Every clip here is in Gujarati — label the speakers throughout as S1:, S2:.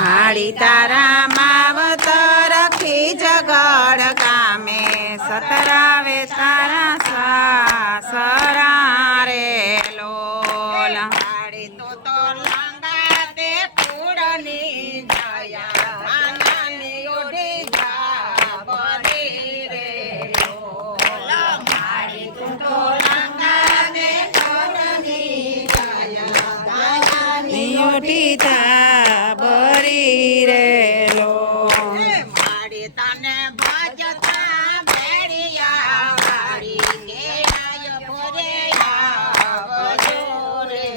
S1: સતરામે તારા
S2: માવત રખી જગડ કામે સતરાવે. ઓટી બરી રે લોલ
S1: માડી તને ભજતા ભેડિયા વાળી કે આય આવજો રે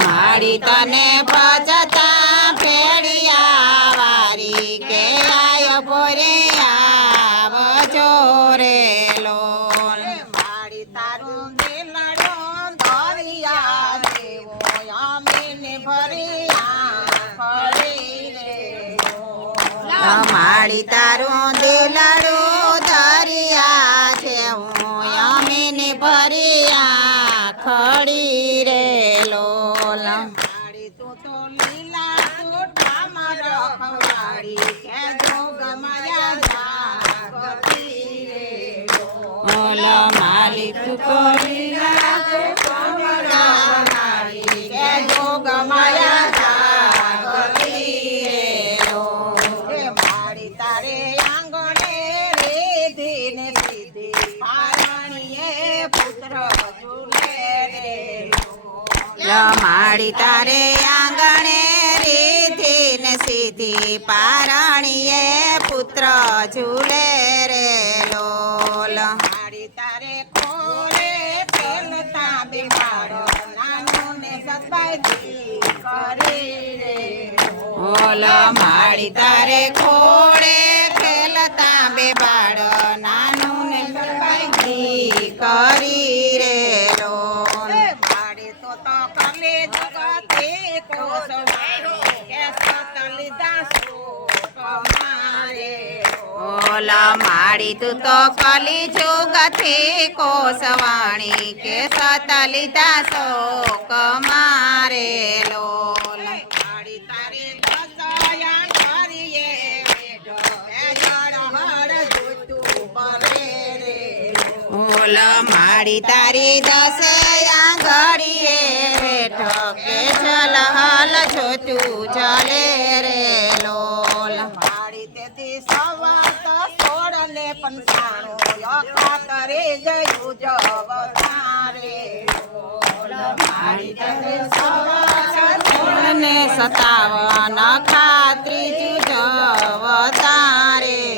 S2: માળી તને ભજતા માળી તારો દેલાડો દરિયા છે હું યમીને ભરિયા ખડી રે લોલ
S1: માળી તું તો લીલા કોઠામાં રખવાડી કે જોગમાયા જાગતી રે
S2: ઓલ માળી તું તો લીલા
S1: માડી
S2: માળી તારે આંગણે રીધી ને સીધી પારણીએ પુત્ર ઝૂલે રે લોલ. ઓલ માળી તારે ખોડે ખેલ તાંબે બાળ નાનું ને કરી રે લોલ
S1: એ તો તો કરલે જગતે કોસવાડો કે સત લીધા સુખ મારે
S2: ઓલ માળી તું તો કલી જુગથી કોસવાણી કે સતલી દાસો શોક મારે લોલ
S1: માડી
S2: ઓલ માળી તારી દસે આંગળીએ રે કે ચલ હલ જોતું ચલે રે લોલ.
S1: માડી તેથી સવાત સોળ ને પંચાણું કરે જયું જવતારે માડી તેથી સવાત
S2: ને સતાવન ખાત્રી જવતારે લોલ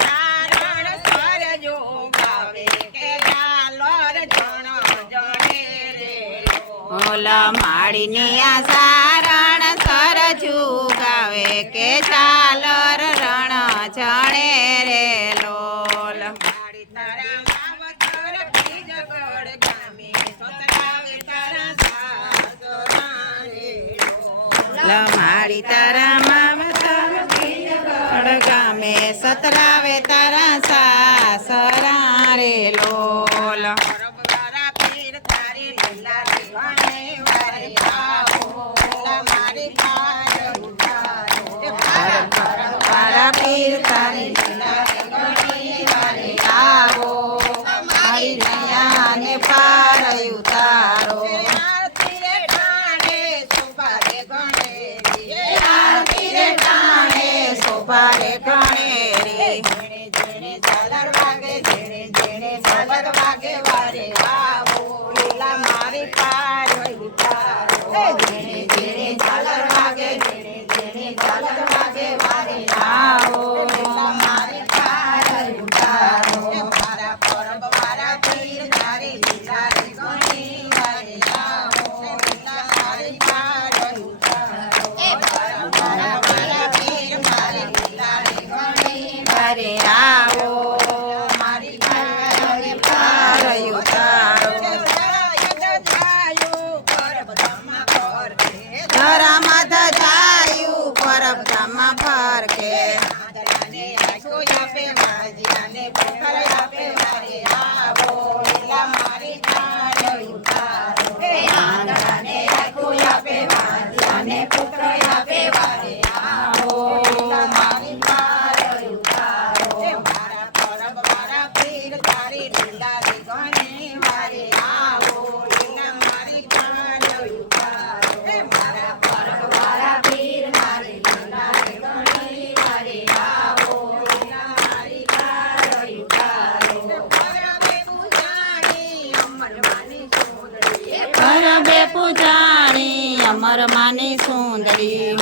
S1: સારણ સ્વર વેદ ગાવે કે વલા જણ જણે રે લોલ.
S2: ઓલા માળીની આ સારણ સર જુગાવે કે ચાલર
S1: સતરાવે તારા સાસરા રે લોલ.
S2: તારી લીલા
S1: દીવાને રે
S2: જેણે સાગર વાગે
S1: É contra પરમાની સુંદરી.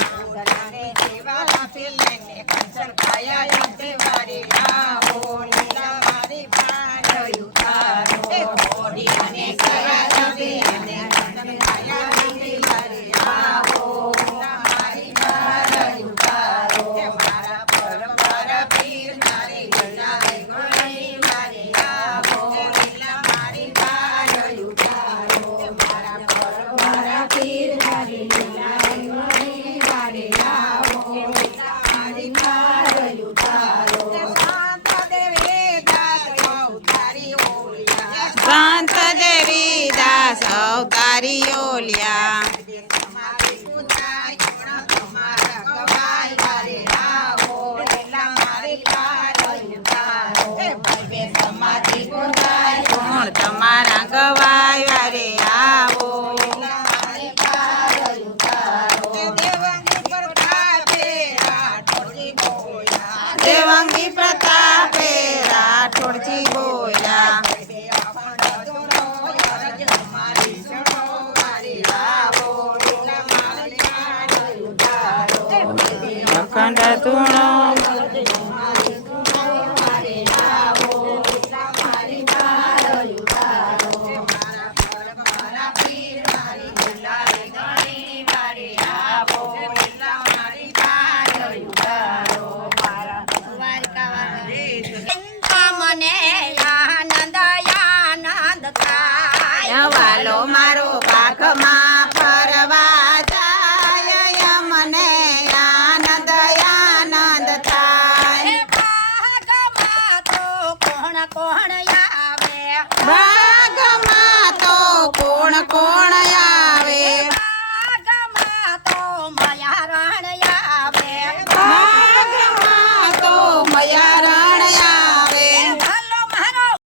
S1: રંગી પ્રતાપે રાઠોડજી કોણ
S3: આવે? ભાગમાં તો કોણ કોણ આવે?